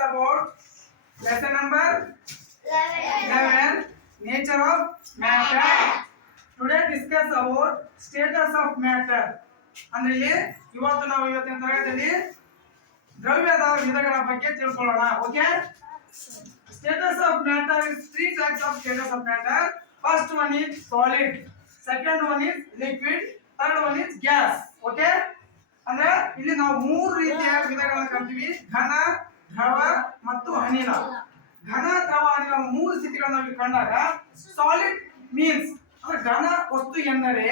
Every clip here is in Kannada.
about lesson number 11 nature of matter. Today discuss about status of matter. ಅಂದ್ರೆ ಇಲ್ಲಿ ಇವತ್ತು ನಾವು ಇವತ್ತಿನ ತರಗತಿಯಲ್ಲಿ ದ್ರವ್ಯದ ವಿಧಗಳ ಬಗ್ಗೆ ತಿಳ್ಕೊಳ್ಳೋಣ okay states of matter is three types of states of matter first one is solid second one is liquid third one is gas okay ಅಂದ್ರೆ ಇಲ್ಲಿ ನಾವು ಮೂರು ರೀತಿಯ ವಿಧಗಳನ್ನ ಕಲ್ತೀವಿ ಘನ ದ್ರವ ಮತ್ತು ಅನಿಲ. ಘನ, ದ್ರವ, ಅನಿಲ ಮೂರು ಸ್ಥಿತಿಗಳನ್ನ ನಾವು ಕಂಡಾಗ ಸಾಲಿಡ್ ಮೀನ್ಸ್ ಅಂದ್ರೆ ಘನ ವಸ್ತು ಎಂದರೆ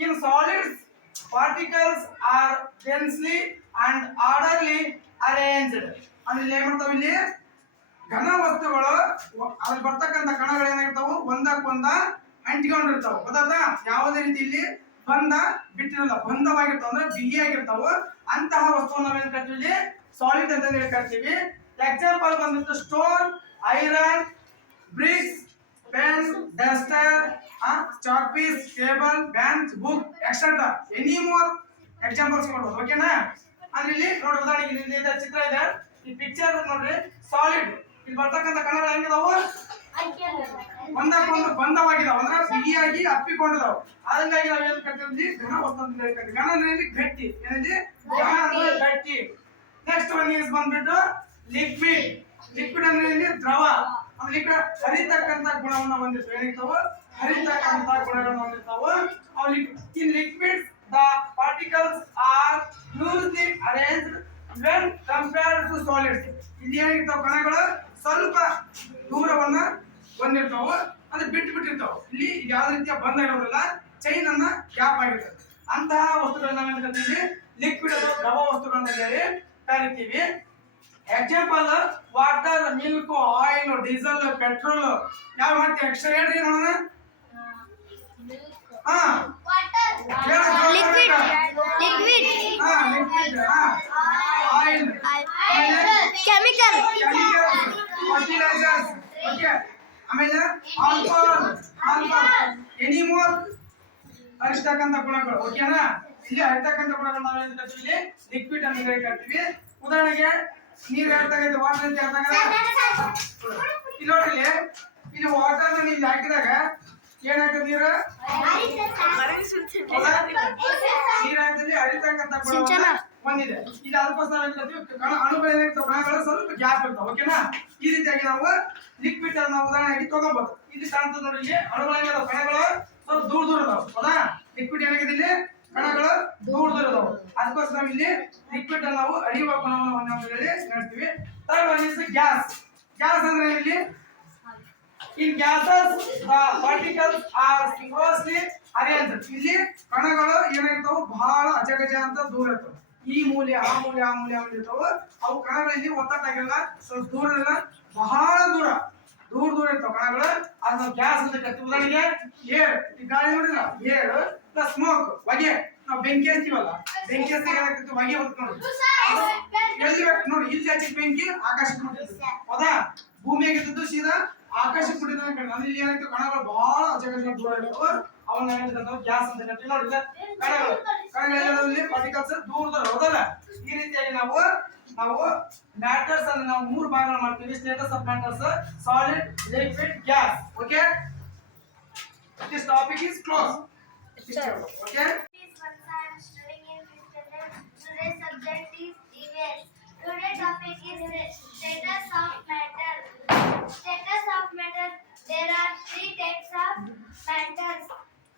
in solids particles are densely and orderly arranged ಅಂದ್ರೆ ಇಲ್ಲಿ ಏನ್ ಮಾಡ್ತಾವ ಇಲ್ಲಿ? ಘನ ವಸ್ತುಗಳು ಅಲ್ಲಿ ಬರ್ತಕ್ಕಂಥ ಕಣಗಳು ಏನಾಗಿರ್ತಾವ? ಒಂದಕ್ಕೊಂದ ಅಂಟಿಕೊಂಡಿರ್ತಾವ. ಗೊತ್ತಾಯ್ತಾ ಯಾವುದೇ ರೀತಿ ಇಲ್ಲಿ ಬಂಧ ಬಿಟ್ಟಿರಲ್ಲ. ಬಂಧವಾಗಿರ್ತಾವ ಅಂದ್ರೆ ಬಿಗಿಯಾಗಿರ್ತಾವ. ಅಂತಹ ವಸ್ತುವನ್ನು ನಾವೇನ್ ಕರಿತೀವಿ ಸಾಲಿಡ್ ಅಂತ ಹೇಳಿ ಕರಿತೀವಿ. ಎಕ್ಸಾಂಪಲ್ ಬಂದ್ಬಿಟ್ಟು stone iron bricks pen duster chalk piece table bench book etcetera any more examples ನೋಡ್ಬೋದು ಓಕೆನಾ ಅಂದ್ರೆ ಇಲ್ಲಿ ನೋಡಿ ಉದಾಹರಣೆಗೆ ಇಲ್ಲಿ ಚಿತ್ರ ಇದೆ. ಈ ಪಿಕ್ಚರ್ ನೋಡ್ರಿ ಸಾಲಿಡ್ ಇಲ್ಲಿ ಬರ್ತಕ್ಕಂಥ ಕಣಗಳು ಹೆಂಗಿದಾವು? ಒಂದಕ್ಕೊಂದು ಬಂಧವಾಗಿದಾವ, ಅಂದ್ರೆ ಬಿಗಿಯಾಗಿ ಅಪ್ಪಿಕೊಂಡಿದಾವ. ಅದಕ್ಕಾಗಿ ನಾವ್ ಏನ್ ಕರಿತೀವಿ ಘನ ವಸ್ತು ಅಂತ ಘನ ಅಂದ್ರೆ ಗಟ್ಟಿ. ಏನಂದ್ರೆ ಗಟ್ಟಿ. ನೆಕ್ಸ್ಟ್ ಒನ್ ಇಸ್ ಬಂದ್ಬಿಟ್ಟು ಲಿಕ್ವಿಡ್ ಲಿಕ್ವಿಡ್ ಅಂದ್ರೆ ಇಲ್ಲಿ ದ್ರವ. ಅಂದ್ರೆ ಈ ಹರಿತಕ್ಕಂತ ಗುಣವನ್ನ ಹೊಂದಿರ್ತಾವೆ. ಏನಿರ್ತಾವ? ಹರಿತಕ್ಕಂತ ಗುಣಗಳನ್ನ ಹೊಂದಿರ್ತಾವ? ಅವು in liquid the particles are loosely arranged when compared to solids ಇಲ್ಲಿ ಏನಿರ್ತಾವ ಕಣಗಳು? ಸ್ವಲ್ಪ ದೂರವನ್ನ ಹೊಂದಿರ್ತಾವ? ಅಂದ್ರೆ ಬಿಟ್ಟು ಬಿಟ್ಟಿರ್ತಾವ ಇಲ್ಲಿ ಯಾವ ರೀತಿಯ ಬಂಧ ಇರೋದಿಲ್ಲ. ಚೈನ್ ಅನ್ನ ಗ್ಯಾಪ್ ಆಗಿರ್ತದೆ ಅಂತಹ ವಸ್ತುಗಳನ್ನ ಲಿಕ್ವಿಡ್ ಅಥವಾ ದ್ರವ ವಸ್ತುಗಳನ್ನ ಹೇಳಿ ಕರಿತೀವಿ example water milk oil diesel petrol ಯಾವ ಮಾಡ್ತೀವಿ ಎಕ್ಸ್ಟ್ರಾ ಹೇಳ್ರಿ ನೋಡೋಣ ಹಾ Liquid. Liquid. ಹಾ ಲಿಕ್ವಿಡ್ ಹಾ ಆಯಿಲ್ Chemical. ಫರ್ಟಿಲೈಸರ್ಸ್ ಓಕೆ ಆಮೇಲೆ ಆಲ್ಕೋಹಾಲ್ ಆಲ್ಕೋಹಾಲ್ ಎನಿ ಮೋರ್ ಹರಿಸ್ತಕ್ಕಂಥ ಗುಣಗಳು. ಓಕೆನಾ ಇಲ್ಲಿ ಹರಿತಕ್ಕಂಥ ಗುಣಗಳು ನಾವು ಏನು ಕರಿತೀವಿ ಇಲ್ಲಿ ಲಿಕ್ವಿಡ್ ಅಂತ ಹೇಳಿ ಕರಿತೀವಿ ಉದಾಹರಣೆಗೆ ನೀರು ಹೇಳ್ತಕ್ಕಂಥ ವಾಟರ್ ಅಂತ ಹೇಳ್ತಕ್ಕಂಥ ಇಲ್ಲಿ ನೋಡ್ರಿ ಇಲ್ಲಿ. ವಾಟರ್ ನೀವು ಇಲ್ಲಿ ಹಾಕಿದಾಗ ಏನಾಗ್ತದೆ ನೀರು? ನೀರ್ ಹಾಕಿದ್ರೆ ಹರಿತಕ್ಕಂಥ ಒಂದಿದೆ ಇದು ಅದಕ್ಕೋಸ್ಕರ ಅಣುಗಳು ಕಣಗಳು ಸ್ವಲ್ಪ ಗ್ಯಾಪ್ ಇರ್ತಾವ ಓಕೆನಾ ಈ ರೀತಿಯಾಗಿ ನಾವು ಲಿಕ್ವಿಡ್ ಅನ್ನ ಉದಾಹರಣೆಯಾಗಿ ತಗೋಬಹುದು ಇಲ್ಲಿ ಕಾಣ್ತದೆ ನೋಡಿ ಇಲ್ಲಿ ಅಣುಗಳು ಕಣಗಳು ಸ್ವಲ್ಪ ದೂರ ದೂರ ಇದಾವ ಹೌದಾ ಲಿಕ್ವಿಡ್ ಏನಾಗಿದೆ ಇಲ್ಲಿ ಕಣಗಳು ದೂರ ದೂರ ಇದಾವ ಅದಕ್ಕೋಸ್ಕರ ನಾವು ಇಲ್ಲಿ ಲಿಕ್ವಿಡ್ ನಾವು ಅರಿಯುವ ಗುಣವನ್ನು ಹೇಳಿ ಹೇಳ್ತೀವಿ. Third gas. ಗ್ಯಾಸ್ ಅಂದ್ರೆ ಇಲ್ಲಿ in gases particles are closely arranged. ಇಲ್ಲಿ ಕಣಗಳು ಏನಾಗಿರ್ತಾವ ಬಹಳ ಅಜಗಜ ಅಂತ ದೂರ ಇರ್ತಾವ. ಈ ಮೂಲೆ, ಆ ಮೂಲೆ ಆ ಮೂಲೆ, ಆ ಅವು ಕಣಗಳಲ್ಲಿ ಒತ್ತಟಾಗಿರಲ್ಲ ಸ್ವಲ್ಪ ದೂರ ಇಲ್ಲ ಬಹಳ ದೂರ. ದೂರ ದೂರ ಇರ್ತಾವ ಕಣಗಳು. ಅದನ್ನ ಗ್ಯಾಸ್ ಅಂತ ಕತ್ತಿ ಉದಾಹರಣೆಗೆ ಏರ್ ಈ ಗಾಳಿ ನೋಡಿದ್ರ? ಏರ್ ಸ್ಮೋಕ್ ಹೊಗೆ. ಬೆಂಕಿ ಹಚ್ತೀವಲ್ಲ ಬೆಂಕಿ ಹಚ್ಚಿ ಹೊಗೆ ಹೊತ್ಕೊಂಡು. ನೋಡಿ ಇಲ್ಲಿ ಹಚ್ಚಿ ಬೆಂಕಿ ಆಕಾಶಕ್ಕೆ ಮುಟ್ಟಿರ್ತದೆ ಹೌದಾ? ಭೂಮಿಯಾಗಿದ್ದು ಸೀದಾ ಆಕಾಶಕ್ಕೆ ಮುಟ್ಟಿದ ಅಂದ್ರೆ ಇಲ್ಲಿ ಏನಾಯ್ತು? ಕಣಗಳು ಬಹಳ ಅಜಗಜ ದೂರ ಇರ್ತವೆ ಅವನ್ನ ಗ್ಯಾಸ್ ಅಂತ ನೋಡಿ ಇದು ಕಣಗಳು ಕಣಗಳು ಇಲ್ಲಿ ಪಾರ್ಟಿಕಲ್ಸ್ ದೂರ ದೂರ ಹೌದಲ್ಲ? ಈ ರೀತಿಯಾಗಿ ನಾವು ನಾವು ಮ್ಯಾಟರ್ಸ್ ಅನ್ನು ನಾವು ಮೂರು ಭಾಗಗಳು ಮಾಡ್ತೀವಿ. States of matters solid liquid gas okay this topic is close okay of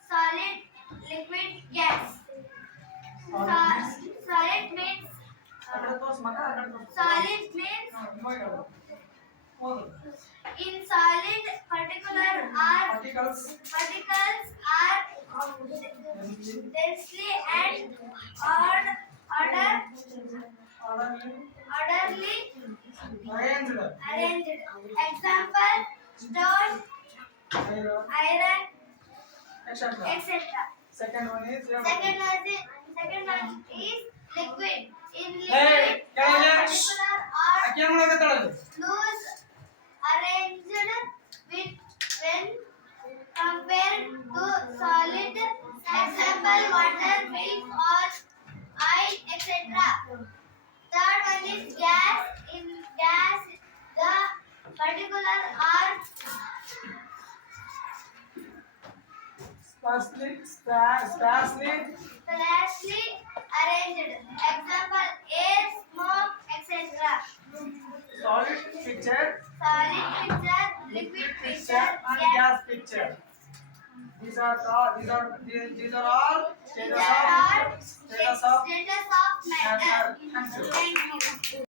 solid, liquid, gas. So- solid means solid means in solid particular are particles are densely and order, orderly arranged. Example: stone, iron, etc. Second one is. Second one is, one is liquid. In liquid, circular are loose arranged with when compared to solid. Example, water, milk, or oil, etc. Third one is gas. In gas, the particular are sparsely, sparsely, sparsely arranged. Example: air, smoke, etc. solid picture, Solid picture, liquid picture, and gas. picture. These are all. These are these, these are all status of status of matter. matter. Thank you. Thank you.